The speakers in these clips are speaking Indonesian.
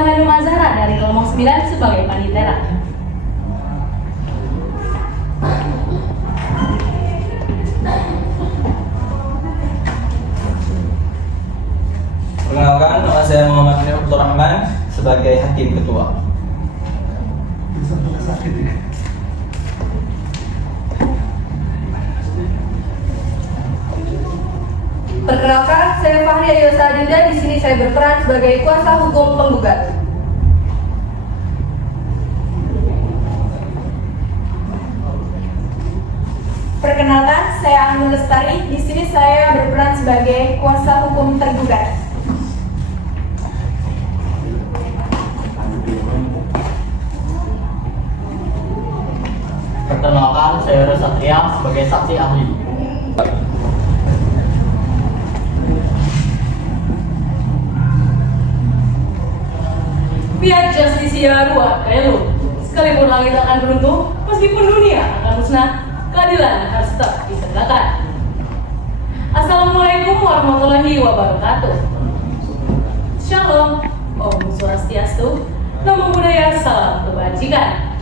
Adalah Hanum Azhara dari kelompok 9 sebagai panitera. Perkenalkan, nama saya Muhammad Abdul Rahman sebagai Hakim Ketua. Perkenalkan, saya Fahri Ayosa Adinda. Di sini saya berperan sebagai kuasa hukum penggugat. Perkenalkan, saya Anul Lestari. Di sini saya berperan sebagai kuasa hukum tergugat. Perkenalkan, saya Reza Satria sebagai saksi ahli. Fiat Justisia Rua Kaelu. Sekalipun langit akan runtuh, meskipun dunia akan musnah, keadilan harus tetap ditegakkan. Assalamualaikum warahmatullahi wabarakatuh. Shalom, Om Swastiastu, Namo Buddhaya, salam kebajikan.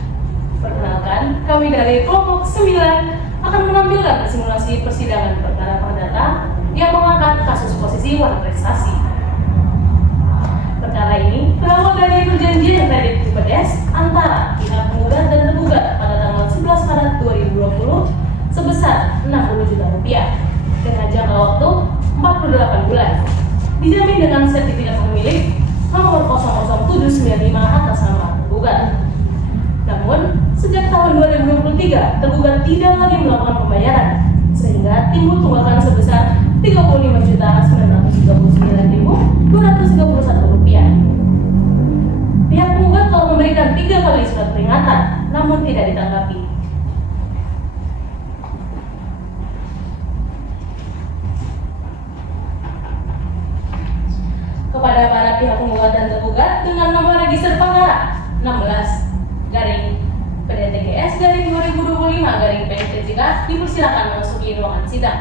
Perkenalkan, kami dari kelompok 9 akan menampilkan simulasi persidangan perkara perdata yang mengangkat kasus posisi warna prestasi. Perkara ini berawal dari perjanjian kredit UPDS antara pihak penggugat dan tergugat pada tanggal 11 Maret 2020 sebesar Rp60 juta dengan jangka waktu 48 bulan. Dijamin dengan sertifikat pemilik nomor 00795 atas nama tergugat. Namun, sejak tahun 2023, tergugat tidak lagi melakukan pembayaran, sehingga timbul tunggakan sebesar Rp35.939.231. Pihak penggugat telah memberikan 3 kali surat peringatan, namun tidak ditanggapi. Kepada para pihak penggugat dan tergugat dengan nomor register perkara 16-PDTGS-2025-PNTJK dipersilakan memasuki ruangan sidang.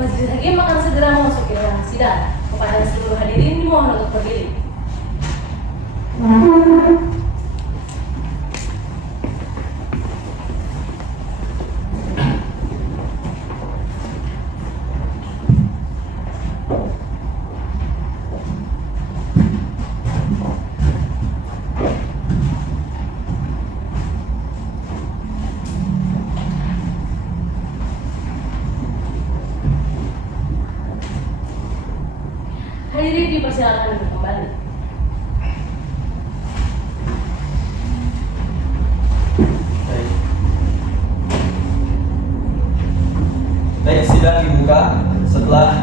Majelis hakim akan segera memasuki ruangan sidang. Kepada seluruh hadirin dimohon untuk berdiri. Hadirin dipersilakan untuk kembali. Baik, sidang dibuka. Setelah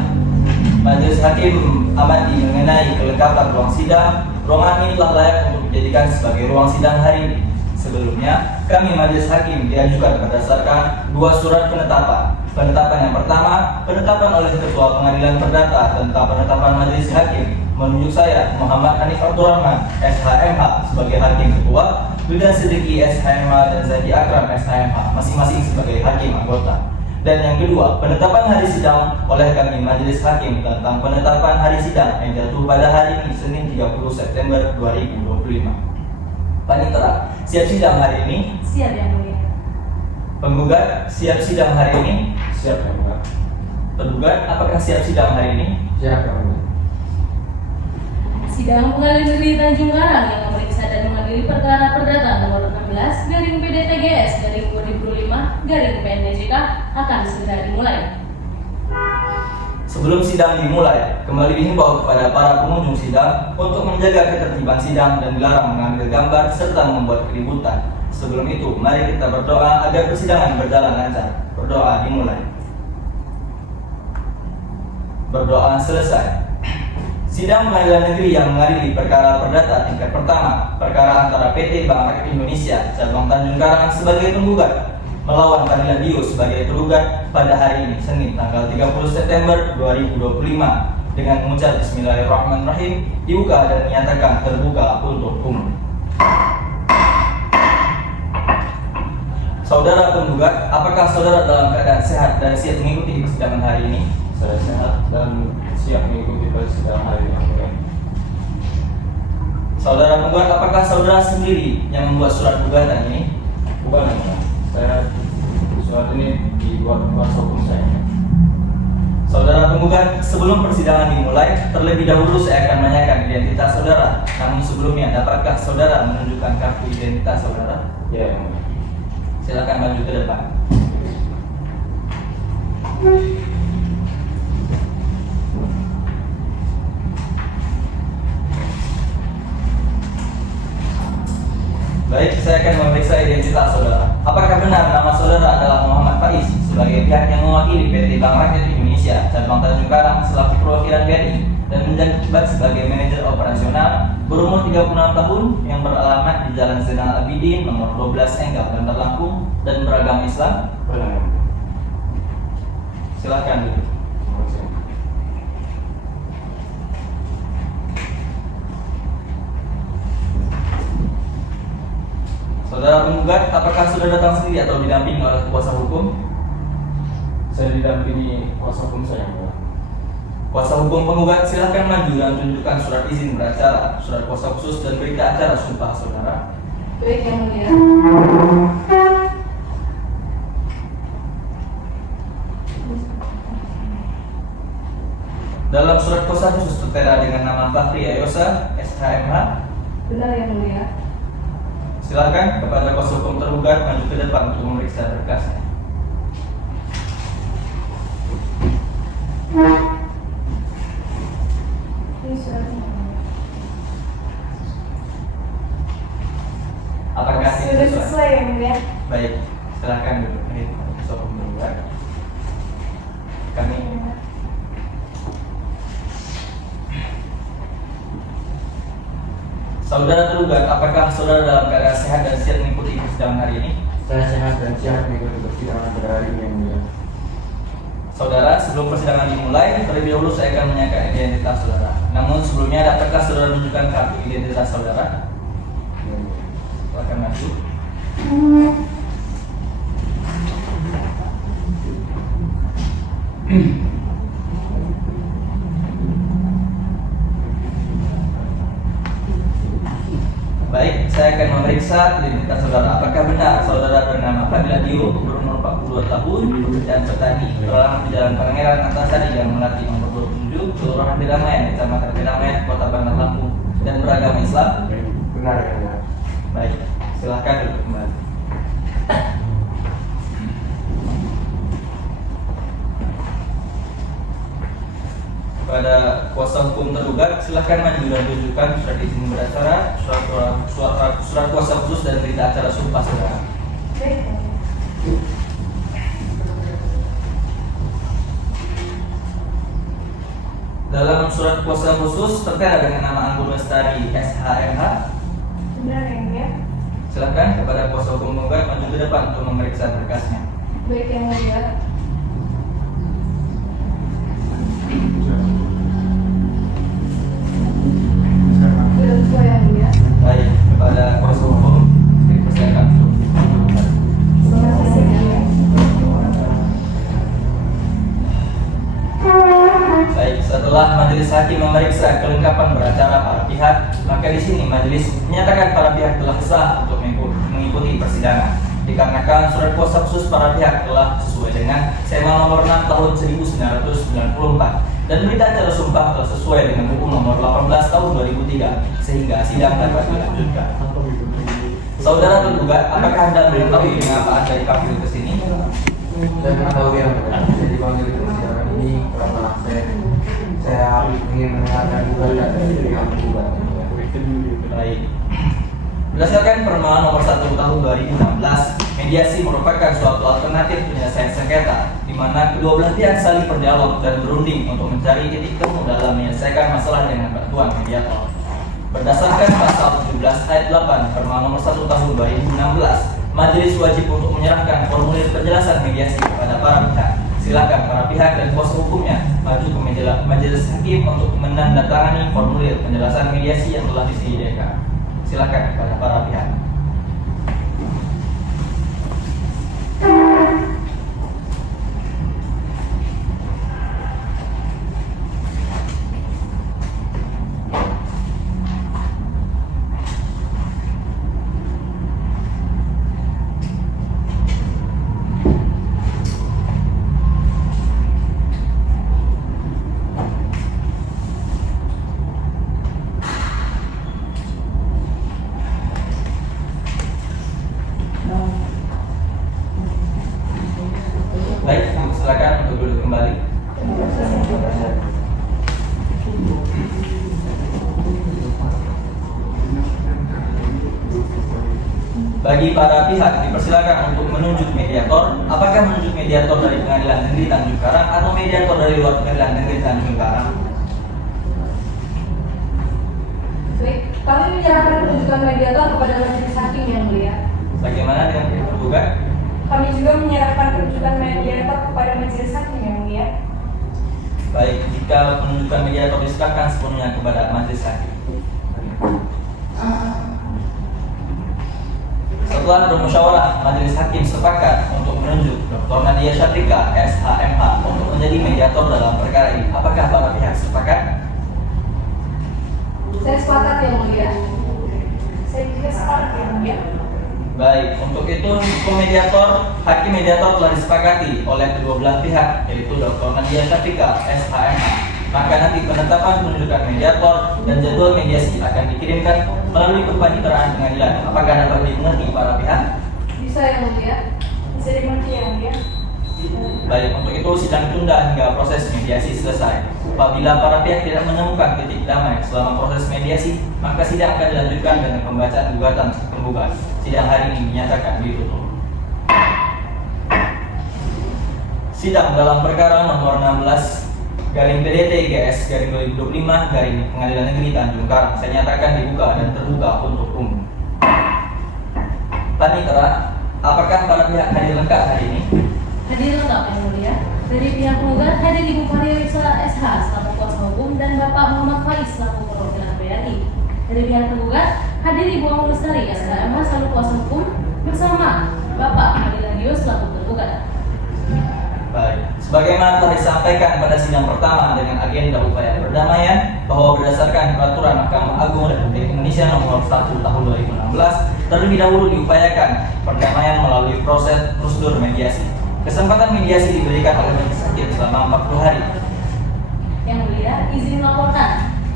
majelis hakim amati mengenai kelengkapan ruang sidang, ruangan ini telah layak untuk dijadikan sebagai ruang sidang hari ini. Sebelumnya, kami majelis hakim diajukan berdasarkan 2 surat penetapan. Penetapan yang pertama, penetapan oleh Ketua Pengadilan Perdata tentang penetapan majelis hakim menunjuk saya Muhammad Hanif Abdul Rahman SHMH sebagai hakim ketua, Wildan Siddiqui SHMH dan Zaki Akram SHMH masing-masing sebagai hakim anggota. Dan yang kedua, penetapan hari sidang oleh kami majelis hakim tentang penetapan hari sidang yang jatuh pada hari ini Senin 30 September 2025. Panitera, siap sidang hari ini? Siap yang mulia. Penggugat, siap sidang hari ini? Siap ya, Pak. Tergugat, apakah siap sidang hari ini? Siap ya, Pak. Sidang Pengadilan Negeri Tanjung Karang yang memeriksa dan mengadili perkara perdata nomor 16/PDTGS-2025-PNTJK akan segera dimulai. Sebelum sidang dimulai, kembali dihimbau kepada para pengunjung sidang untuk menjaga ketertiban sidang dan dilarang mengambil gambar serta membuat keributan. Sebelum itu, mari kita berdoa agar persidangan berjalan lancar. Berdoa dimulai. Berdoa selesai. Sidang Pengadilan Negeri yang mengadili perkara perdata tingkat pertama, perkara antara PT Bank Rakyat Indonesia cabang Tanjung Karang sebagai penggugat melawan Fadila Dio sebagai tergugat pada hari ini, Senin, tanggal 30 September 2025 dengan mengucap Bismillahirrahmanirrahim, dibuka dan dinyatakan terbuka untuk umum. Saudara penggugat, apakah saudara dalam keadaan sehat dan siap mengikuti persidangan hari ini? Saya sehat dan siap mengikuti persidangan hari ini. Saudara penggugat, apakah saudara sendiri yang membuat surat gugatan ini? Bukan, yang mulia. Saya surat ini dibuat kuasa hukum saya. Saudara penggugat, sebelum persidangan dimulai, terlebih dahulu saya akan menanyakan identitas saudara. Namun sebelumnya, dapatkah saudara menunjukkan kartu identitas saudara? Ya, yang mulia. Silakan maju ke depan. Baik, saya akan memeriksa identitas saudara. Apakah benar nama saudara adalah Muhammad Faiz sebagai pihak yang mewakili PT Bank Rakyat Indonesia cabang Tanjung Karang selaku perwakilan BRI dan menjabat sebagai manajer operasional, berumur 36 tahun, yang beralamat di Jalan Zainal Abidin nomor 12 Enggak, Bandar Lampung, dan beragama Islam? Benar, yang mulia. Silakan duduk. Terima kasih. Saudara penggugat, apakah sudah datang sendiri atau didampingi oleh kuasa hukum? Saya didampingi kuasa hukum saya, yang mulia. Kuasa hukum penggugat, silakan maju dan tunjukkan surat izin beracara, surat kuasa khusus, dan berita acara sumpah saudara. Baik, yang mulia. Dalam surat kuasa khusus tertera dengan nama Fahri Ayosa, SHMH. Benar, yang mulia. Silakan kepada kuasa hukum tergugat maju ke depan untuk memeriksa berkasnya. Ini suratnya. Apakah ini Sudah sesuai? sesuai, yang mulia. Baik, silakan duduk. Ini kuasa hukum tergugat. Kami Saudara tergugat, apakah saudara dalam keadaan sehat dan siap mengikuti persidangan hari ini? Saya sehat dan siap mengikuti persidangan pada hari ini, yang mulia. Saudara, sebelum persidangan dimulai, terlebih dahulu saya akan menanyakan identitas saudara. Namun sebelumnya, dapatkah saudara menunjukkan kartu identitas saudara? Yang mulia. Silakan maju. Baik, saya akan memeriksa identitas saudara. Apakah benar saudara bernama Fadila Dio, berumur 42 tahun, pekerjaan petani, beralamat di Jalan Pangeran Antasari yang Melati nomor 27, Kelurahan Bedamayan, Kecamatan Bedamayan, Kota Bandar Lampung, dan beragama Islam? Benar, yang mulia. Baik, silahkan duduk kembali. Pada kuasa hukum tergugat, silahkan maju dan tunjukkan surat izin beracara, surat kuasa khusus, dan berita acara sumpah saudara. Baik, yang mulia. Dalam surat kuasa khusus tertera dengan nama Anggun Lestari SHMH. Benar, yang mulia. Silahkan kepada kuasa hukum tergugat maju ke depan untuk memeriksa berkasnya. Baik, yang mulia. Sudah sesuai, yang mulia. Baik, kepada kuasa hukum dipersilakan untuk Terima kasih, yang mulia. Baik, setelah majelis hakim memeriksa kelengkapan beracara para pihak, maka di sini majelis menyatakan para pihak telah sah untuk mengikuti persidangan. Dikarenakan surat kuasa khusus para pihak telah sesuai dengan SEMA nomor 6 tahun 1994 dan berita acara sumpah telah sesuai dengan buku nomor 18 tahun 2003 sehingga sidang dapat dilanjutkan. Saudara tergugat, apakah Anda mengetahui mengapa Anda dipanggil ke sini? Saya mengetahui, yang mulia. Saya dipanggil ke persidangan ini karena saya ingin mendengarkan gugatan dari yang tergugat. Baik. Berdasarkan permohonan nomor 1 tahun 2016, mediasi merupakan suatu alternatif penyelesaian sengketa di mana kedua belah pihak saling berdialog dan berunding untuk mencari titik temu dalam menyelesaikan masalah dengan bantuan mediator. Berdasarkan pasal 17 ayat 8 permohonan nomor 1 tahun 2016, Majelis wajib untuk menyerahkan formulir penjelasan mediasi kepada para pihak. Silakan para pihak dan kuasa hukumnya maju ke majelis hakim untuk menandatangani formulir penjelasan mediasi yang telah disediakan. Silakan kepada para pihak. Baik, silakan untuk duduk kembali. Bagi para pihak dipersilakan untuk menunjuk mediator. Apakah menunjuk mediator dari Pengadilan Negeri Tanjung Karang atau mediator dari luar Pengadilan Negeri Tanjung Karang? Baik, kami menyerahkan penunjukan mediator kepada majelis hakim yang mulia. Bagaimana dengan pihak tergugat? Kami juga menyerahkan penunjukan mediator kepada majelis hakim yang mulia. Baik, jika penunjukan mediator diserahkan sepenuhnya kepada majelis hakim. Setelah bermusyawarah, majelis hakim sepakat untuk menunjuk Dr. Nadia Syafiqah, SHMH, untuk menjadi mediator dalam perkara ini. Apakah para pihak sepakat? Saya sepakat yang mulia. Saya juga sepakat yang mulia. Baik, untuk itu hukum mediator, hakim mediator telah disepakati oleh kedua belah pihak, yaitu Dr. Nadia Syafiqah, SHMH. Maka nanti penetapan penunjukan mediator dan jadwal mediasi akan dikirimkan melalui kepaniteraan pengadilan. Apakah dapat dimengerti para pihak? Bisa yang mulia. Bisa dimengerti yang mulia. Baik, untuk itu sidang ditunda hingga proses mediasi selesai. Apabila para pihak tidak menemukan titik damai selama proses mediasi, maka sidang akan dilanjutkan dengan pembacaan gugatan penggugat. Sidang hari ini dinyatakan ditutup. Sidang dalam perkara nomor 16 garing PDT GS garing 2025 garing Pengadilan Negeri Tanjung Karang saya nyatakan dibuka dan terbuka untuk umum. Panitera, apakah para pihak hadir lengkap hari ini? Hadir lengkap yang mulia. Dari pihak penggugat hadir Ibu Faria Rizal SH selaku kuasa hukum dan Bapak Muhammad Faiz selaku perwakilan PRI. Dari pihak tergugat hadir Ibu Aung Lestari SHMH selaku kuasa hukum bersama Bapak Ahmad Dio selaku tergugat. Baik, sebagaimana telah disampaikan pada sidang pertama dengan agenda upaya perdamaian bahwa berdasarkan peraturan Mahkamah Agung Republik Indonesia nomor 1 tahun 2016 terlebih dahulu diupayakan perdamaian melalui prosedur mediasi. Kesempatan mediasi diberikan oleh majelis hakim selama 40 hari. Yang mulia, izin melaporkan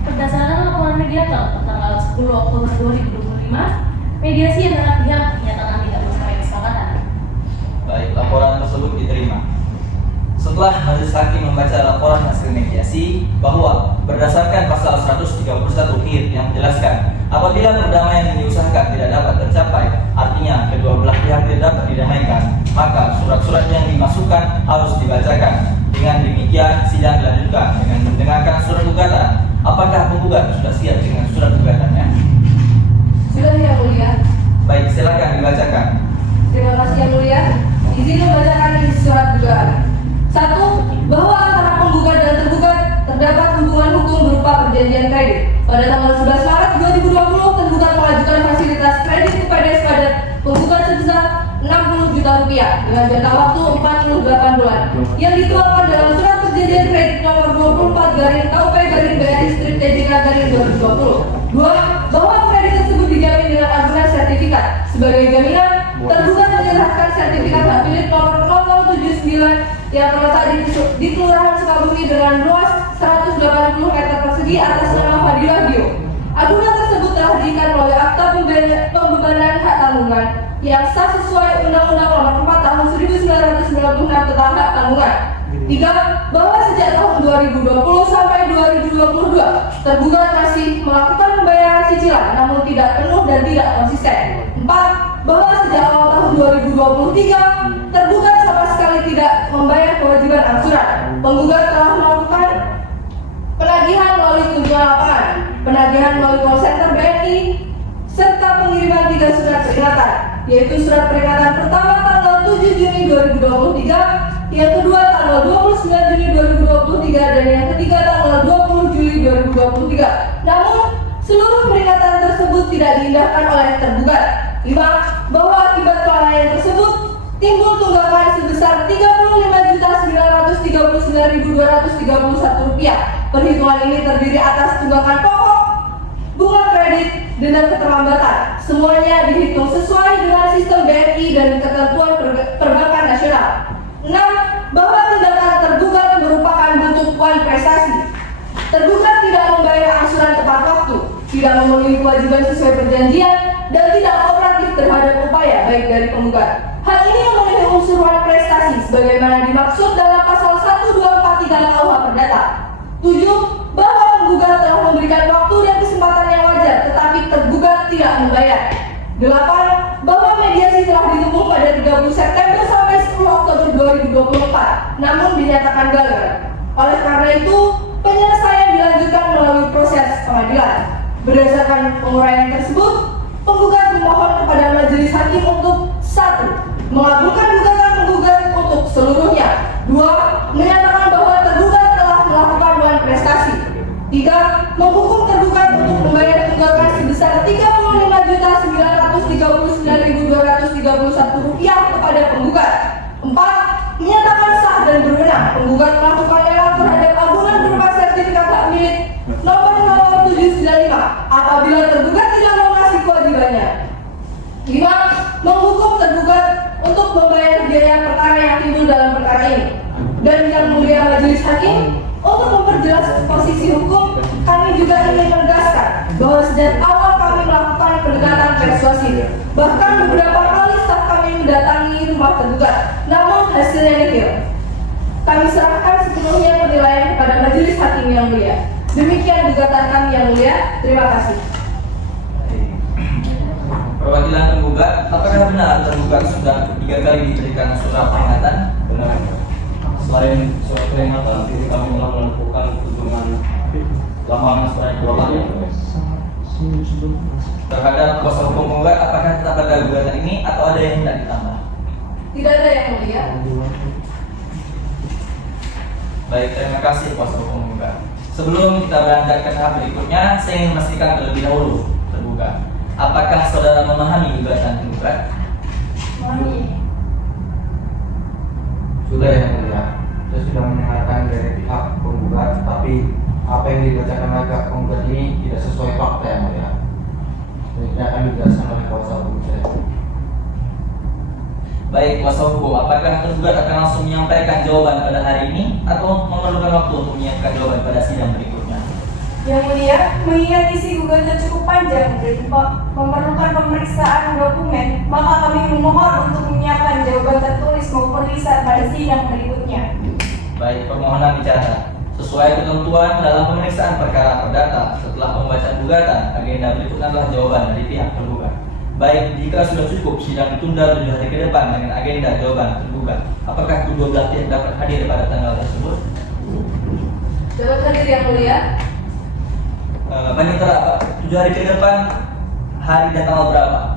berdasarkan laporan mediator tanggal 10 Oktober 2025, mediasi antara pihak menyatakan tidak mencapai kesepakatan. Baik, laporan tersebut diterima. Setelah majelis hakim membaca laporan hasil mediasi bahwa berdasarkan pasal 131 HIR yang menjelaskan apabila perdamaian yang diusahakan tidak dapat tercapai, artinya kedua belah pihak tidak dapat didamaikan, maka surat-surat yang dimasukkan harus dibacakan. Dengan demikian, sidang dilanjutkan dengan mendengarkan surat gugatan. Apakah penggugat sudah siap dengan surat gugatannya? Sudah yang mulia. Baik, silakan dibacakan. Terima kasih yang mulia. Izin membacakan isi surat gugatan. 1. Bahwa antara penggugat dan tergugat terdapat hubungan hukum berupa perjanjian kredit. Pada tanggal 11 Maret 2020, tergugat mengajukan fasilitas kredit kepada penggugat sebesar Rp60 juta dengan jangka waktu 48 bulan yang dituangkan dalam surat perjanjian kredit nomor 24 garing KUP garing BRI Strip TJK garing 2020. 2. Bahwa kredit tersebut dijamin dengan agunan sertifikat. Sebagai jaminan, tergugat menyerahkan sertifikat hak milik nomor 0079 yang terletak di Kelurahan Sukabumi dengan luas 180 meter persegi atas nama Fadilah Dio. Agunan tersebut telah diikat melalui akta pembebanan hak tanggungan yang sah sesuai Undang-Undang Nomor 4 Tahun 1996 tentang hak tanggungan. 3. Bahwa sejak tahun 2020 sampai 2022 tergugat masih melakukan pembayaran cicilan namun tidak penuh dan tidak konsisten. 4. Bahwa sejak awal tahun 2023 tergugat sama sekali tidak membayar kewajiban angsuran. Penggugat telah melakukan penagihan melalui kunjungan lapangan, penagihan melalui call center BNI, serta pengiriman 3 surat peringatan. yaitu surat peringatan pertama tanggal 7 Juni 2023, yang kedua tanggal 29 Juni 2023, dan yang ketiga tanggal 20 Juli 2023. Namun, seluruh peringatan tersebut tidak diindahkan oleh tergugat. 5. Bahwa akibat kelalaian tersebut timbul tunggakan sebesar Rp35.139.231. Perhitungan ini terdiri atas tunggakan pokok, bunga kredit, denda keterlambatan. Semuanya dihitung sesuai dengan sistem BRI dan ketentuan perbankan nasional. 6. Bahwa tindakan tergugat merupakan bentuk wan prestasi. Tergugat tidak membayar angsuran tepat waktu, tidak memenuhi kewajiban sesuai perjanjian, dan tidak kooperatif terhadap upaya baik dari penggugat. Hal ini memenuhi unsur wan prestasi sebagaimana dimaksud dalam pasal 1243 KUH Perdata. 7. Bahwa penggugat telah memberikan waktu dan kesempatan yang wajar, tetapi tergugat tidak membayar. 8. Bahwa mediasi telah ditempuh pada 30 September sampai 10 Oktober 2024, namun dinyatakan gagal. Oleh karena itu, penyelesaian dilanjutkan melalui proses pengadilan. Berdasarkan penguraian tersebut, penggugat memohon kepada majelis hakim untuk 1. Mengabulkan gugatan penggugat untuk seluruhnya. 2. Menyatakan bahwa tergugat telah melakukan wan prestasi. 3. Menghukum tergugat untuk membayar tunggakan sebesar Rp35.139.231 kepada penggugat. 4. Menyatakan sah dan berwenang penggugat melakukan lelang terhadap agunan berupa sertifikat hak milik nomor 0795 apabila tergugat tidak melunasi kewajibannya. 5. Menghukum tergugat untuk membayar biaya perkara yang timbul dalam perkara ini. Dan yang mulia majelis hakim, untuk memperjelas posisi hukum, kami juga ingin menegaskan bahwa sejak awal kami melakukan pendekatan persuasif. Bahkan beberapa kali staf kami mendatangi rumah tergugat, namun hasilnya nihil. Kami serahkan sepenuhnya penilaian kepada majelis hakim yang mulia. Demikian gugatan kami yang mulia. Terima kasih. Perwakilan penggugat, apakah benar tergugat sudah 3 kali diberikan surat peringatan? Benar. Selain surat peringatan, kami telah melakukan kunjungan lapangan sebanyak 2 kali. Terhadap kuasa hukum penggugat, apakah tetap ada gugatan ini atau ada yang tidak ditambah? Tidak ada yang mulia. Baik, terima kasih kuasa hukum penggugat. Sebelum kita beranjak ke tahap berikutnya, saya ingin memastikan terlebih dahulu tergugat. Apakah saudara memahami gugatan penggugat? Memahami. Sudah yang mulia, saya sudah mendengarkan dari pihak penggugat, tapi apa yang dibacakan oleh pihak penggugat ini tidak sesuai fakta yang mulia. Selanjutnya akan dijelaskan oleh kuasa hukum saya. Baik, kuasa hukum, apakah tergugat akan langsung menyampaikan jawaban pada hari ini atau memerlukan waktu untuk menyiapkan jawaban pada sidang berikutnya? Yang mulia, mengingat isi gugatan cukup panjang dan memerlukan pemeriksaan dokumen, maka kami memohon untuk menyiapkan jawaban tertulis maupun lisan pada sidang berikutnya. Baik, permohonan dicatat. Sesuai ketentuan dalam pemeriksaan perkara perdata, setelah pembacaan gugatan, agenda berikutnya adalah jawaban dari pihak tergugat. Baik, jika sudah cukup, sidang ditunda 7 hari ke depan dengan agenda jawaban tergugat. Apakah kedua belah pihak dapat hadir pada tanggal tersebut? Dapat hadir yang mulia. Panitera, 7 hari ke depan, hari dan tanggal berapa?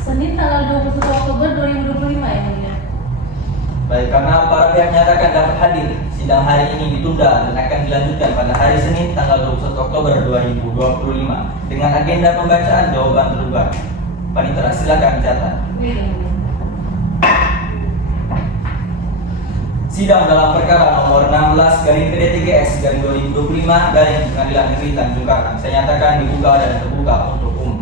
Senin tanggal 21 Oktober 2025 ya mulia. Baik, karena para pihak menyatakan dapat hadir, sidang hari ini ditunda dan akan dilanjutkan pada hari Senin tanggal 21 Oktober 2025 dengan agenda pembacaan jawaban tergugat. Panitera, silakan catat. Iya, yang mulia. Sidang dalam perkara nomor 16/3TGS/2025 Pengadilan Negeri Tanjung Karang saya nyatakan dibuka dan terbuka untuk umum.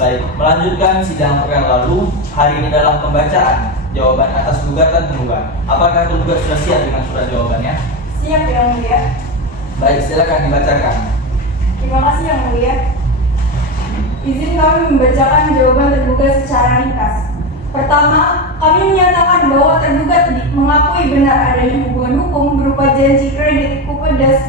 Baik, melanjutkan sidang pekan lalu, hari ini adalah pembacaan jawaban atas gugatan penggugat. Apakah penggugat sudah siap dengan surat jawabannya? Siap yang mulia. Baik, silakan dibacakan. Terima kasih yang mulia. Izin kami membacakan jawaban tergugat secara ringkas. Pertama, kami menyatakan bahwa tergugat mengakui benar adanya hubungan hukum berupa janji kredit Kupedes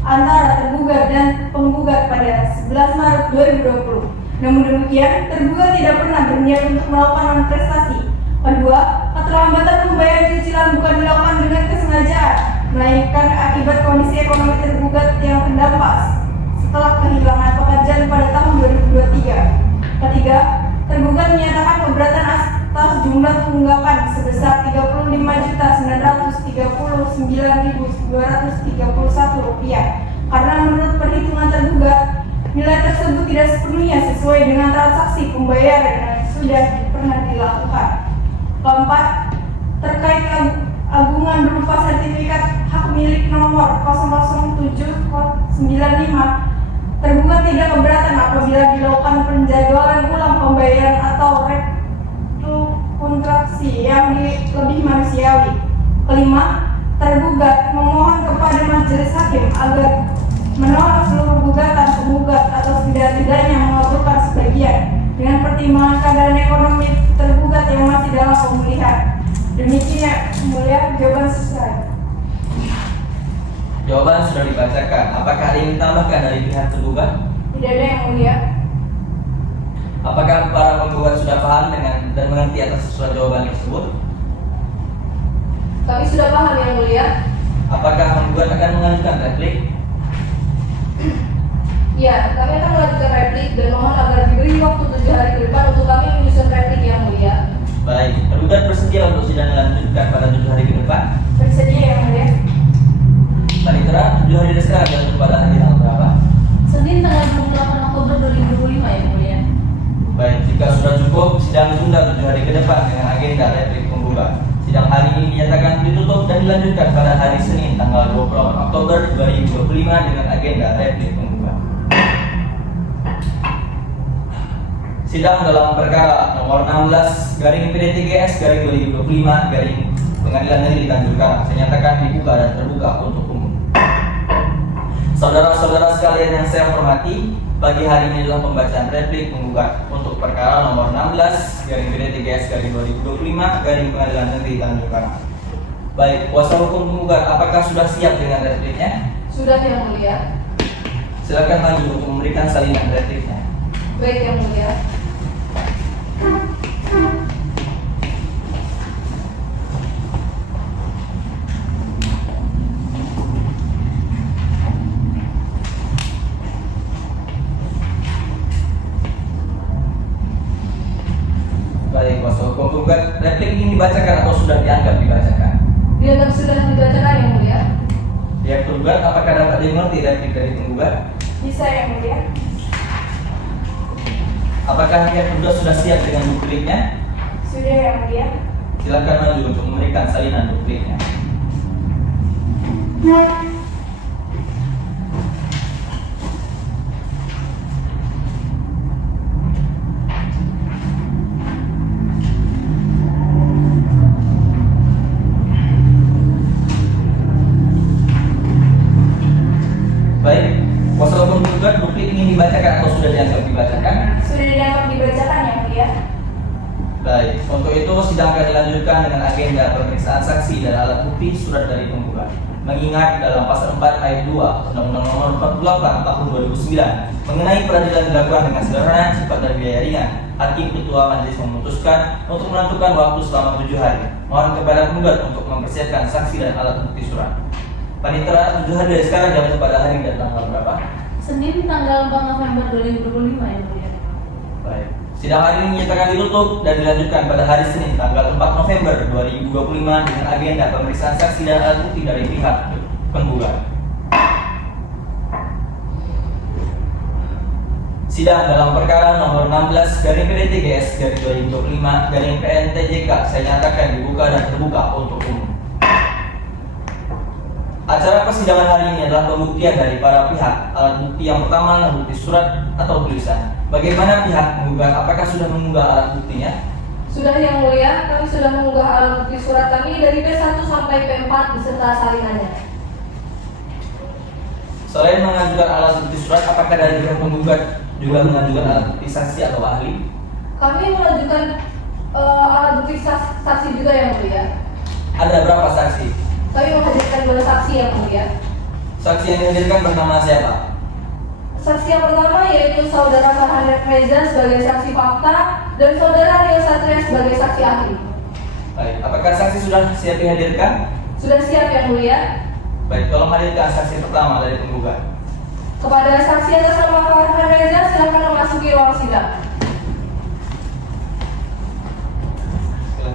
antara tergugat dan penggugat pada 11 Maret 2020. Namun demikian, tergugat tidak pernah berniat untuk melakukan prestasi. Kedua, keterlambatan pembayaran cicilan bukan dilakukan dengan kesengajaan, melainkan akibat kondisi ekonomi tergugat yang terdampak setelah kehilangan pekerjaan pada tahun 2023. Ketiga, jumlah tunggakan sebesar Rp35.939.231 karena menurut perhitungan tergugat nilai tersebut tidak sepenuhnya sesuai dengan transaksi pembayaran yang sudah pernah dilakukan. Keempat, terkait agungan berupa sertifikat hak milik nomor 00795, tergugat tidak keberatan apabila dilakukan penjadwalan ulang pembayaran atau rekonstruksi yang lebih manusiawi. Kelima, tergugat memohon kepada majelis hakim agar menolak seluruh gugatan penggugat atau setidak-tidaknya mengabulkan sebagian dengan pertimbangan keadaan ekonomi tergugat yang masih dalam pemulihan. Demikian yang mulia jawaban sesuai. Jawaban sudah dibacakan. Apakah ada yang ditambahkan dari pihak tergugat? Tidak ada yang mulia. Apakah para penggugat sudah paham dengan dan mengerti atas sesuatu jawaban tersebut? Kami sudah paham yang mulia. Apakah penggugat akan mengajukan replik? Ya, kami akan melakukan replik dan mohon agar diberi waktu 7 hari ke depan untuk kami menyusun replik yang mulia. Baik, tergugat bersedia untuk sidang dilanjutkan pada 7 hari ke depan? Bersedia yang mulia. Panitera, 7 hari dari sekarang jatuh pada hari tanggal berapa? Senin tanggal 28 Oktober 2025 yang mulia. Baik, jika sudah cukup, sidang ditunda 7 hari ke depan dengan agenda replik penggugat. Sidang hari ini dinyatakan ditutup dan dilanjutkan pada hari Senin tanggal 28 Oktober 2025 dengan agenda replik penggugat. Sidang dalam perkara nomor 16 garing PD3GS garing 2025 garing Pengadilan Negeri Tanjung saya nyatakan dibuka dan terbuka untuk umum. Saudara-saudara sekalian yang saya hormati, pagi hari ini adalah pembacaan replik penggugat untuk perkara nomor 16 garing PD3GS garing 2025 garing Pengadilan Negeri Tanjung Karang. Baik, kuasa hukum penggugat, apakah sudah siap dengan repliknya? Sudah yang mulia. Silakan maju untuk memberikan salinan repliknya. Baik yang mulia. Baik, kuasa hukum penggugat, replik ini dibacakan atau sudah dianggap dibacakan? Dianggap sudah dibacakan yang mulia. Pihak penggugat, apakah dapat dimengerti replik dari penggugat? Bisa yang mulia. Apakah pihak penggugat sudah siap dengan dupliknya? Sudah yang mulia. Silakan maju untuk memberikan salinan dupliknya. Baik, kuasa hukum penggugat, duplik ini dibacakan atau sudah dianggap dibacakan? Sudah dianggap dibacakan yang mulia. Baik, untuk itu sidang akan dilanjutkan dengan agenda pemeriksaan saksi dan alat bukti surat dari penggugat. Mengingat dalam pasal 4 ayat 2 Undang-Undang Nomor 48 Tahun 2009 mengenai peradilan dilakukan dengan sederhana, sifat dan biaya ringan, Hakim Ketua Majelis memutuskan untuk menentukan waktu selama 7 hari. Mohon kepada penggugat untuk mempersiapkan saksi dan alat bukti surat. Panitera, 7 hari dari sekarang jatuh pada hari dan tanggal berapa? Senin tanggal 4 November 2025 yang mulia. Baik. Sidang hari ini dinyatakan ditutup dan dilanjutkan pada hari Senin tanggal 4 November 2025 dengan agenda pemeriksaan saksi dan alat bukti dari pihak penggugat. Sidang dalam perkara nomor 16 garing PD3GS garing 2025 garing PNTJK saya nyatakan dibuka dan terbuka untuk umum. Acara persidangan hari ini adalah pembuktian dari para pihak. Alat bukti yang pertama adalah bukti surat atau tulisan. Bagaimana pihak penggugat? Apakah sudah mengunggah alat buktinya? Sudah yang mulia, kami sudah mengunggah alat bukti surat kami dari P1 sampai P4 beserta salinannya. Selain mengajukan alat bukti surat, apakah dari pihak penggugat juga mengajukan alat bukti saksi atau ahli? Kami mengajukan alat bukti saksi juga yang mulia. Ada berapa saksi? Kami menghadirkan 2 saksi yang mulia. Saksi yang dihadirkan bernama siapa? Saksi yang pertama yaitu Saudara Farhan Reza sebagai saksi fakta dan Saudara Rio Satria sebagai saksi ahli. Baik, apakah saksi sudah siap dihadirkan? Sudah siap yang mulia. Baik, tolong hadirkan saksi pertama dari penggugat. Kepada saksi atas nama Farhan Reza silakan memasuki ruang sidang. Silakan.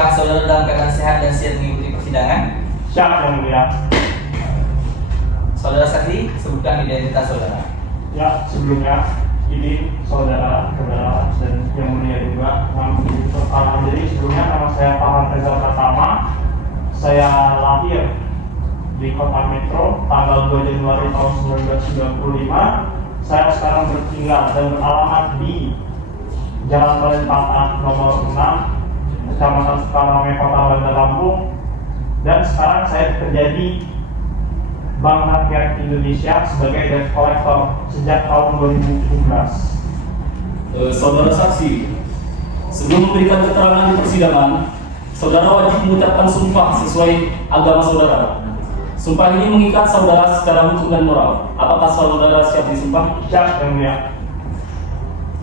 Apakah saudara dalam keadaan sehat dan siap mengikuti persidangan? Siap yang mulia. Saudara saksi, sebutkan identitas saudara. Ya, sebelumnya ini saudara dan yang mulia juga jadi sebelumnya nama saya Farhan Reza Pratama. Saya lahir di Kota Metro tanggal 2 Januari tahun 1995. Saya sekarang bertinggal dan beralamat di Jalan Balentang nomor 6 Kecamatan Sukarame, Kota Bandar Lampung, dan sekarang saya bekerja di Bank Rakyat Indonesia sebagai debt collector sejak tahun 2017. Saudara saksi, sebelum memberikan keterangan di persidangan, saudara wajib mengucapkan sumpah sesuai agama saudara. Sumpah ini mengikat saudara secara hukum dan moral. Apakah saudara siap disumpah? Siap yang mulia.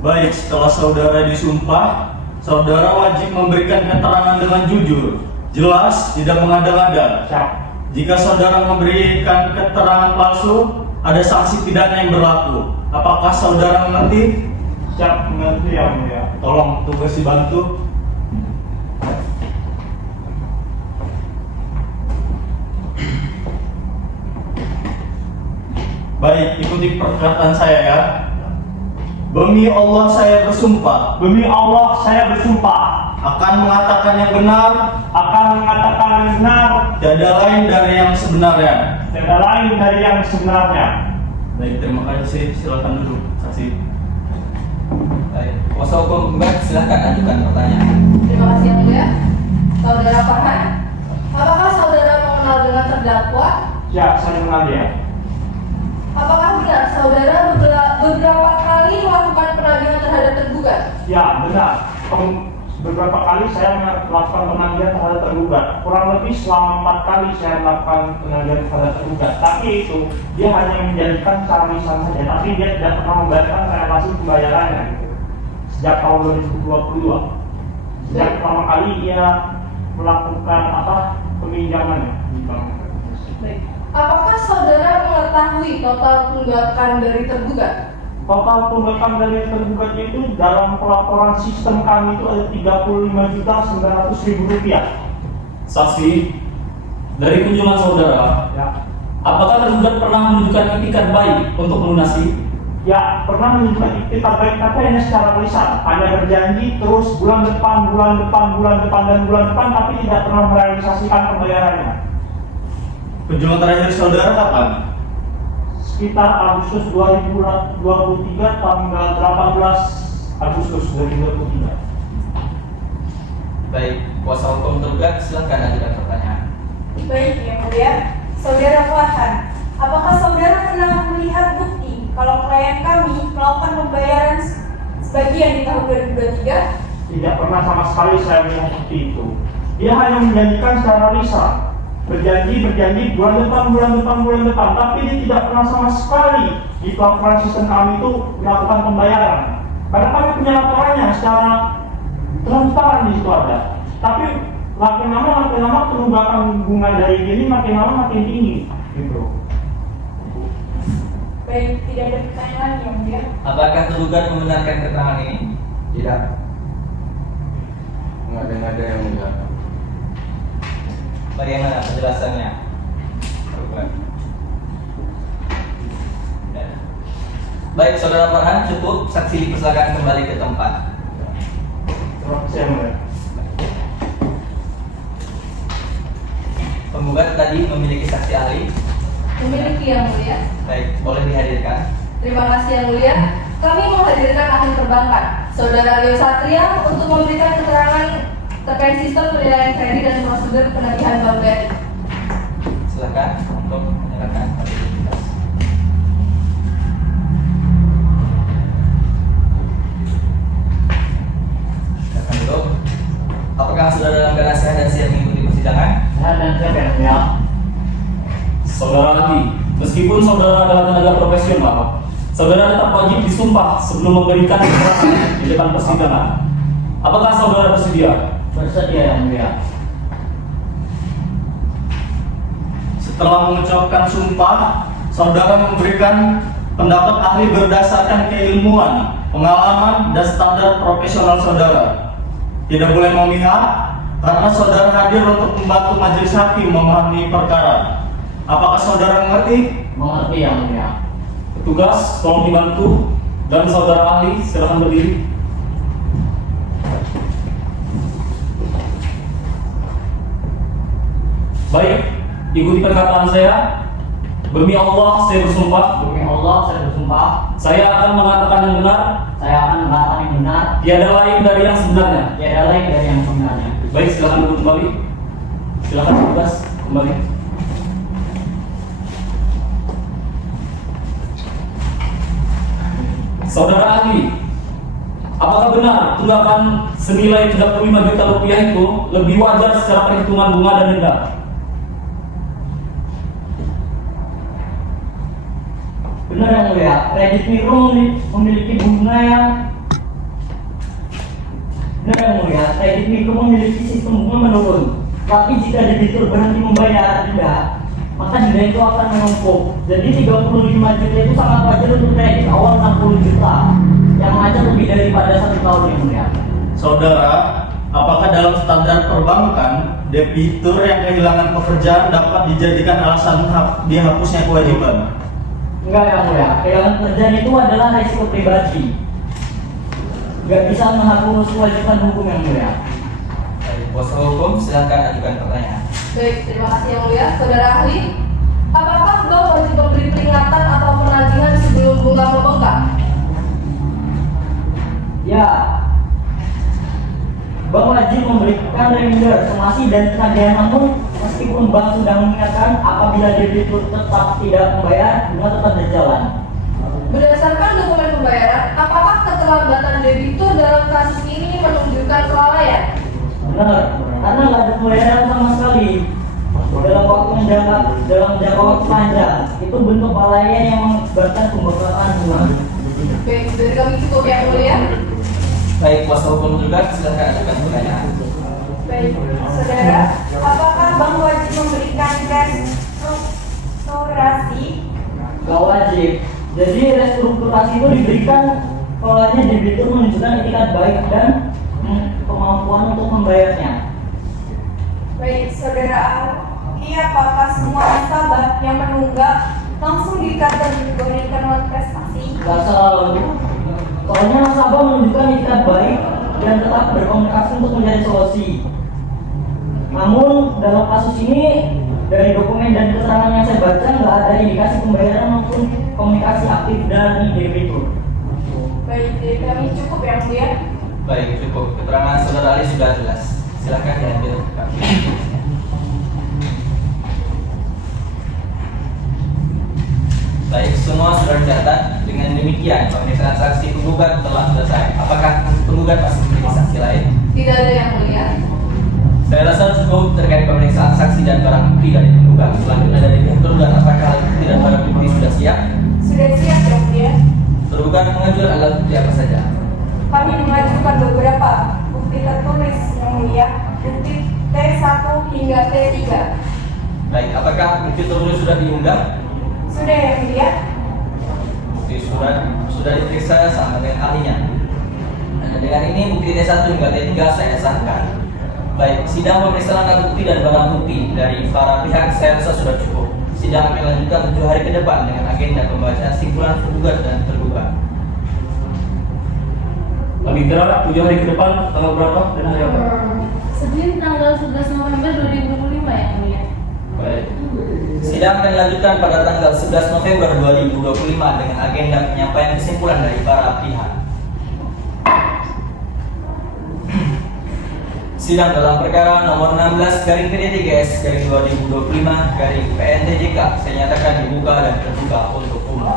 Baik, setelah saudara disumpah, saudara wajib memberikan keterangan dengan jujur, jelas, tidak mengada-ngada. Siap. Jika saudara memberikan keterangan palsu, ada sanksi pidana yang berlaku. Apakah saudara mengerti? Siap mengerti yang mulia. Tolong tugas dibantu. Baik, ikuti perkataan saya ya. Demi Allah saya bersumpah Demi Allah saya bersumpah akan mengatakan yang benar, akan mengatakan yang benar, tiada lain dari yang sebenarnya. tiada lain dari yang sebenarnya. Baik, terima kasih. Silakan duduk, saksi. Baik, kuasa hukum penggugat silakan ajukan pertanyaan. Terima kasih yang mulia. Saudara Farhan, apakah saudara mengenal dengan terdakwa? Siap, saya mengenal dia. Apakah benar saudara beberapa kali melakukan penagihan terhadap tergugat? Ya, benar. Beberapa kali saya melakukan penagihan terhadap tergugat. Kurang lebih selama 4 kali saya melakukan penagihan terhadap tergugat. Tapi itu dia hanya menjadikan cara lisan saja, tapi dia tidak pernah membayarkan relasi pembayarannya. Sejak tahun 2022, sejak pertama kali ia melakukan peminjaman di bank. Baik. Apakah saudara mengetahui total tunggakan dari tergugat? Total tunggakan dari tergugat itu dalam pelaporan sistem kami itu ada Rp35.900.000. Saksi, dari kunjungan saudara, Ya. apakah tergugat pernah menunjukkan itikat baik untuk melunasi? Ya, pernah menunjukkan itikat baik tapi hanya secara lisan. Hanya berjanji terus bulan depan, dan bulan depan, tapi tidak pernah merealisasikan pembayarannya. Kunjungan terakhir saudara kapan? Sekitar Agustus 2023, tanggal 18 Agustus 2023. Baik, kuasa hukum tergugat silakan ajukan pertanyaan. Baik, yang mulia. Saudara Farhan, apakah saudara pernah melihat bukti kalau klien kami melakukan pembayaran sebagian di tahun 2023? Tidak pernah sama sekali saya melihat seperti itu. Dia hanya menjanjikan secara lisan. Berjanji bulan depan, tapi dia tidak pernah sama sekali di pelaporan sistem kami itu melakukan pembayaran. Karena kami punya laporannya secara transparan di situ ada. Tapi makin lama tunggakan bunga dari ini makin lama makin tinggi, gitu. Baik, tidak ada pertanyaan yang mulia. Apakah tergugat membenarkan keterangan ini? Tidak. Mengada-ngada yang mulia. Bagaimana penjelasannya? Tergugat. Ya. Baik, saudara Farhan, cukup. Saksi dipersilakan kembali ke tempat. Terima kasih yang mulia. Penggugat tadi memiliki saksi ahli. Memiliki yang mulia. Baik, boleh dihadirkan. Terima kasih yang mulia. Kami menghadirkan ahli perbankan, Saudara Leo Satria, untuk memberikan keterangan terkait sistem penilaian kredit dan prosedur penagihan bank BRI. Silakan untuk menyerahkan identitas. Silakan dulu. Apakah saudara dalam keadaan sehat dan siap mengikuti persidangan? Dan siapa yang mulia? Saudara Adi, meskipun saudara adalah tenaga profesional, saudara tetap wajib disumpah sebelum memberikan keterangan di depan persidangan. Apakah saudara bersedia? Bersedia yang mulia. Setelah mengucapkan sumpah, saudara memberikan pendapat ahli berdasarkan keilmuan, pengalaman, dan standar profesional saudara. Tidak boleh memihak, karena saudara hadir untuk membantu majelis hakim memahami perkara. Apakah saudara mengerti? Mengerti yang mulia. Petugas, tolong dibantu, dan saudara ahli silakan berdiri. Baik, ikuti perkataan saya. Demi Allah saya bersumpah. Demi Allah saya bersumpah, Saya akan mengatakan yang benar. saya akan mengatakan yang benar, Tiada lain dari yang sebenarnya. tiada lain dari yang sebenarnya. Baik, silakan duduk kembali. Silakan petugas kembali. Saudara ahli, apakah benar tunggakan senilai 35 juta rupiah itu lebih wajar secara perhitungan bunga dan denda? Benar yang mulia, kredit mikro memiliki bunga yang benar yang mulia, kredit mikro memiliki sistem bunga menurun. Tapi jika debitur berhenti membayar denda, maka denda itu akan menumpuk. Jadi 35 juta itu sangat wajar untuk kredit awal 60 juta yang macet lebih daripada 1 tahun yang mulia. Saudara, apakah dalam standar perbankan debitur yang kehilangan pekerjaan dapat dijadikan alasan dihapusnya kewajiban? Enggak yang mulia, kehilangan pekerjaan itu adalah resiko pribadi. Nggak bisa menghapus kewajiban hukum yang mulia. Baik, kuasa hukum silakan ajukan pertanyaan. Baik, terima kasih yang mulia. Saudara ahli, apakah bank wajib memberi peringatan atau penagihan sebelum bunga membengkak? Ya, bank wajib memberikan reminder, somasi dan penagihan, namun meskipun bank sudah mengingatkan apabila debitur tetap tidak membayar, bunga tetap berjalan. Berdasarkan dokumen pembayaran, apakah keterlambatan debitur dalam kasus ini menunjukkan kelalaian? Benar, karena nggak ada pembayaran sama sekali dalam jangka waktu panjang. Itu bentuk kelalaian yang mengakibatkan pembengkakan bunga. Baik, dari kami cukup yang mulia. Baik, kuasa hukum juga silakan ajukan pertanyaan. Baik, saudara, apakah bank wajib memberikan restorasi? Nggak wajib. Jadi restrukturasi itu diberikan kalau hanya debitur menunjukkan itikat baik dan kemampuan untuk membayarnya. Baik, saudara ahli, apakah semua nasabah yang menunggak langsung dikategorikan non prestasi? Nggak selalu. Soalnya nasabah menunjukkan itikat baik dan tetap berkomunikasi untuk mencari solusi. Namun dalam kasus ini dari dokumen dan keterangan yang saya baca nggak ada indikasi pembayaran maupun komunikasi aktif dari debitur. Baik, dari kami cukup yang mulia. Baik, cukup. Keterangan saudara ahli sudah jelas. Silakan diambil. Baik, semua sudah dicatat. Dengan demikian, pemeriksaan saksi penggugat telah selesai. Apakah penggugat masih memiliki saksi lain? Tidak ada yang mulia. Saya rasa cukup terkait pemeriksaan saksi dan barang bukti dari penggugat. Selanjutnya dari pihak tergugat, apakah alat bukti dan barang bukti sudah siap? Sudah siap yang mulia. Tergugat mengajukan alat bukti apa saja? Kami mengajukan beberapa bukti tertulis yang mulia, bukti T1 hingga T3. Baik, apakah bukti tertulis sudah diunggah? Sudah yang mulia. Bukti sudah diperiksa sama dengan ahlinya. Dan dengan ini bukti T1 hingga T3 saya sahkan. Baik, sidang pemeriksaan alat bukti dan barang bukti dari para pihak saya rasa sudah cukup. Sidang akan dilanjutkan 7 hari ke depan dengan agenda pembacaan simpulan penggugat dan tergugat. Kami kira 7 hari ke depan, tanggal berapa dan hari apa? Sebelum tanggal 11 November 2025 ya mulia. Baik. Sidang akan dilanjutkan pada tanggal 11 November 2025 dengan agenda penyampaian kesimpulan dari para pihak. Sidang dalam perkara nomor 16 garing PDTGS garing 2025 garing PNTJK saya nyatakan dibuka dan terbuka untuk umum.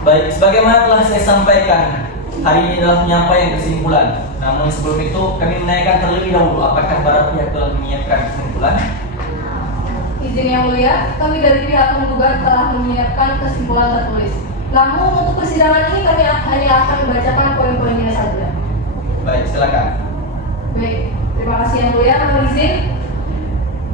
Baik, sebagaimana telah saya sampaikan, hari ini adalah penyampaian kesimpulan. Namun sebelum itu kami menanyakan terlebih dahulu apakah para pihak telah menyiapkan kesimpulan? Izin yang mulia, kami dari pihak penggugat telah menyiapkan kesimpulan tertulis. Namun untuk persidangan ini kami hanya akan membacakan poin-poinnya saja. Baik, silakan. Baik, terima kasih yang mulia. Mohon izin.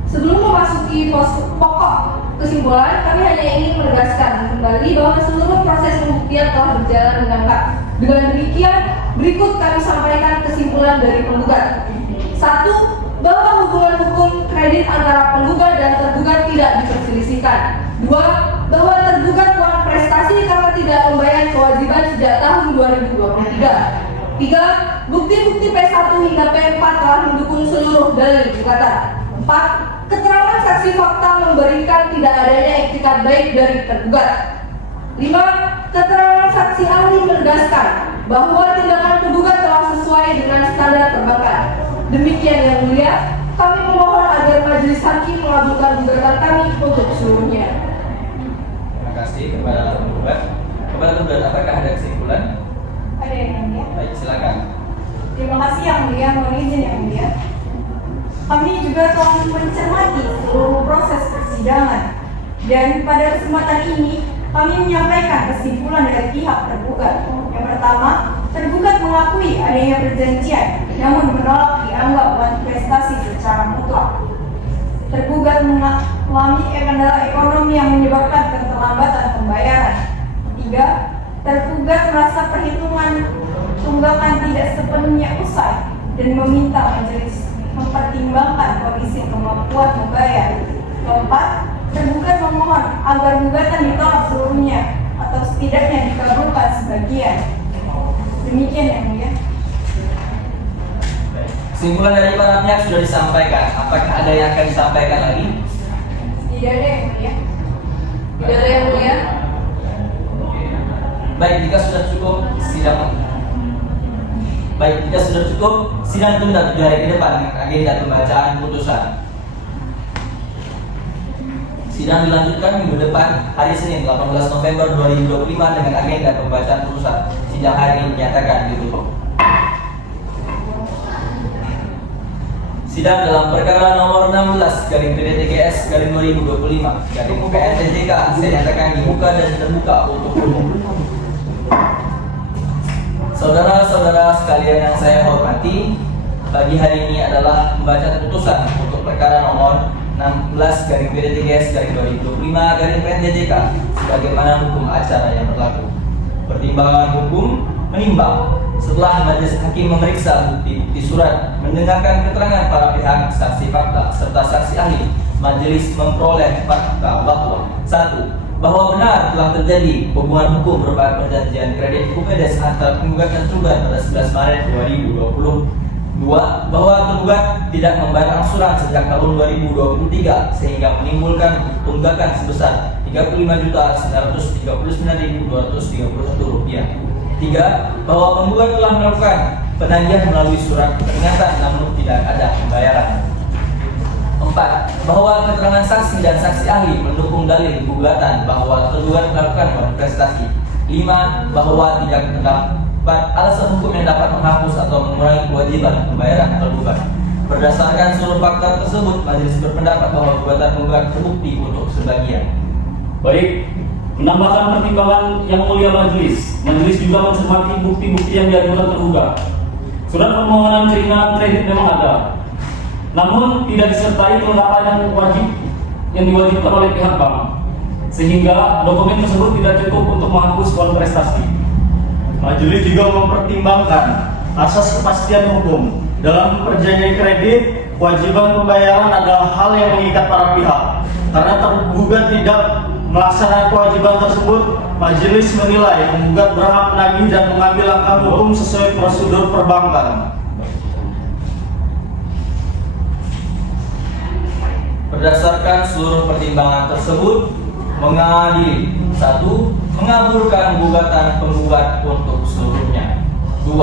Sebelum memasuki pokok kesimpulan, kami hanya ingin menegaskan kembali bahwa seluruh proses pembuktian telah berjalan dengan baik. Dengan demikian, Berikut kami sampaikan kesimpulan dari penggugat. 1. Bahwa hubungan hukum kredit antara penggugat dan tergugat tidak diperselisihkan. 2. Bahwa tergugat kurang prestasi karena tidak membayar kewajiban sejak tahun 2023. 3. Bukti-bukti P1 hingga P4 telah mendukung seluruh dalil gugatan. 4. Keterangan saksi fakta memberikan tidak adanya etikat baik dari tergugat. 5. Keterangan saksi ahli menegaskan bahwa tindakan tergugat telah sesuai dengan standar perbankan. Demikian yang mulia, kami memohon agar majelis hakim mengabulkan gugatan kami untuk seluruhnya. Terima kasih kepada penggugat. Kepada penggugat, apakah ada kesimpulan? Ada yang mulia. Baik, silakan. Terima kasih yang mulia, mohon izin yang mulia. Kami juga telah mencermati seluruh proses persidangan dan pada kesempatan ini kami menyampaikan kesimpulan dari pihak tergugat. Yang pertama, tergugat mengakui adanya perjanjian namun menolak dianggap prestasi secara mutlak. Tergugat mengalami kendala ekonomi yang menyebabkan keterlambatan pembayaran. 3. Tergugat merasa perhitungan tunggakan tidak sepenuhnya usai dan meminta majelis mempertimbangkan kondisi kemampuan membayar. 4. Tergugat memohon agar gugatan ditolak seluruhnya atau setidaknya dikabulkan sebagian. Demikian yang mulia. Kesimpulan dari para pihak sudah disampaikan. Apakah ada yang akan disampaikan lagi? Tidak ada yang mulia. Tidak ada yang mulia. Baik, jika sudah cukup sidang tunda 7 hari ke depan dengan agenda pembacaan putusan. Sidang dilanjutkan minggu depan hari Senin 18 November 2025 dengan agenda pembacaan putusan. Sidang hari ini dinyatakan ditutup. Sidang dalam perkara nomor 16 garing PDTGS garing 2025 garing PNTJK saya nyatakan dibuka dan terbuka untuk umum. Saudara-saudara sekalian yang saya hormati, pagi hari ini adalah membaca putusan untuk perkara nomor 16 garing PDTGS garing 2025 garing PNTJK sebagaimana hukum acara yang berlaku. Pertimbangan hukum menimbang setelah majelis hakim memeriksa bukti-bukti surat, mendengarkan keterangan para pihak, saksi fakta serta saksi ahli, majelis memperoleh fakta bahwa 1. Bahwa benar telah terjadi hubungan hukum berupa perjanjian kredit UPDS antara penggugat dan tergugat pada 11 Maret 2020. 2. Bahwa tergugat tidak membayar angsuran sejak tahun 2023 sehingga menimbulkan tunggakan sebesar Rp35.139.231. 3. Bahwa penggugat telah melakukan penanggihan melalui surat peringatan namun tidak ada pembayaran. 4. Bahwa keterangan saksi dan saksi ahli mendukung dalil gugatan bahwa tergugat melakukan prestasi. 5. Bahwa tidak terdapat alasan hukum yang dapat menghapus atau mengurangi kewajiban pembayaran tergugat. Berdasarkan seluruh fakta tersebut, majelis berpendapat bahwa gugatan tergugat terbukti untuk sebagian. Baik, menambahkan pertimbangan yang mulia majelis juga mencermati bukti-bukti yang diajukan tergugat. Surat permohonan keringanan kredit memang ada, namun tidak disertai kelengkapan yang diwajibkan oleh pihak bank, sehingga dokumen tersebut tidak cukup untuk menghapus prestasi. Majelis juga mempertimbangkan asas kepastian hukum. Dalam perjanjian kredit, kewajiban pembayaran adalah hal yang mengikat para pihak. Karena tergugat tidak melaksanakan kewajiban tersebut, majelis menilai penggugat berhak menagih dan mengambil langkah hukum sesuai prosedur perbankan. Berdasarkan seluruh pertimbangan tersebut, mengadili 1. Mengabulkan gugatan penggugat untuk seluruhnya. 2.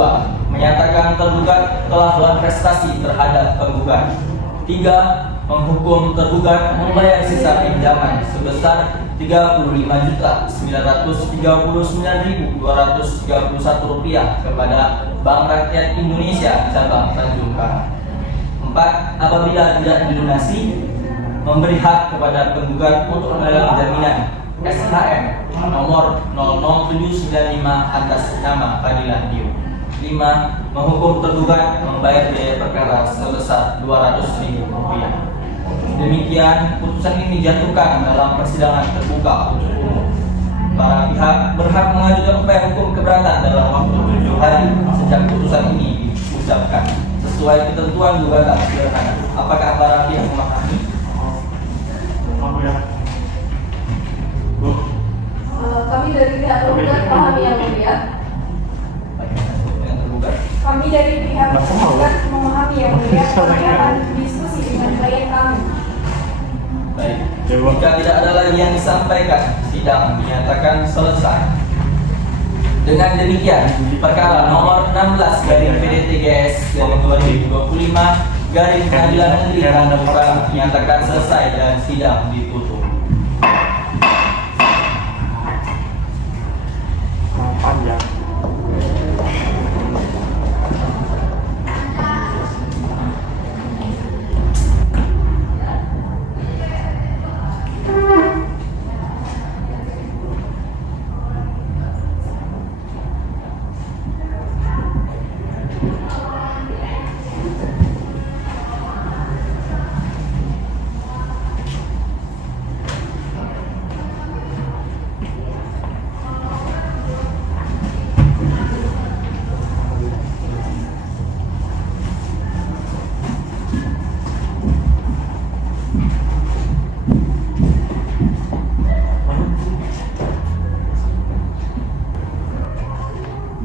Menyatakan tergugat telah melakukan prestasi terhadap penggugat. 3. Menghukum tergugat membayar sisa pinjaman sebesar Rp35.239.231 kepada Bank Rakyat Indonesia cabang Tanjung Karang. 4. Apabila tidak dilunasi, memberi hak kepada penggugat untuk melelang jaminan SHM nomor 00795 atas nama Fadilah Dio. 5. Menghukum tergugat membayar biaya perkara sebesar Rp200.000. Demikian putusan ini dijatuhkan dalam persidangan terbuka untuk umum. Para pihak berhak mengajukan upaya hukum keberatan dalam waktu 7 hari sejak putusan ini diucapkan sesuai ketentuan gugatan sederhana. Apakah para pihak memahami? Aku ya. Bu, Kami dari pihak tergugat pahami yang mulia. Dengan tergugat. Kami dari pihak tergugat memahami yang mulia. Kami akan diskusi dengan klien kami. Baik. Jika tidak ada lagi yang disampaikan, sidang dinyatakan selesai. Dengan demikian, perkara nomor 16 garing PDTGS garing 2025 garing Pengadilan Negeri Tangerang dinyatakan selesai dan sidang ditutup. panjang.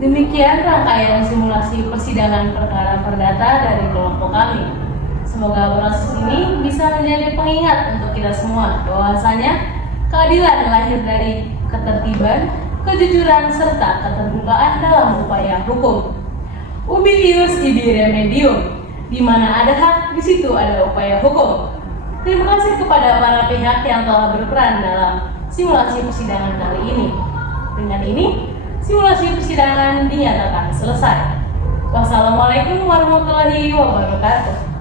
Demikian rangkaian simulasi persidangan perkara perdata dari kelompok kami. Semoga proses ini bisa menjadi pengingat untuk kita semua bahwasanya keadilan lahir dari ketertiban, kejujuran, serta keterbukaan dalam upaya hukum. Ubi ius ibi remedium, di mana ada hak, di situ ada upaya hukum. Terima kasih kepada para pihak yang telah berperan dalam simulasi persidangan kali ini. Dengan ini, simulasi persidangan dinyatakan selesai. Wassalamualaikum warahmatullahi wabarakatuh.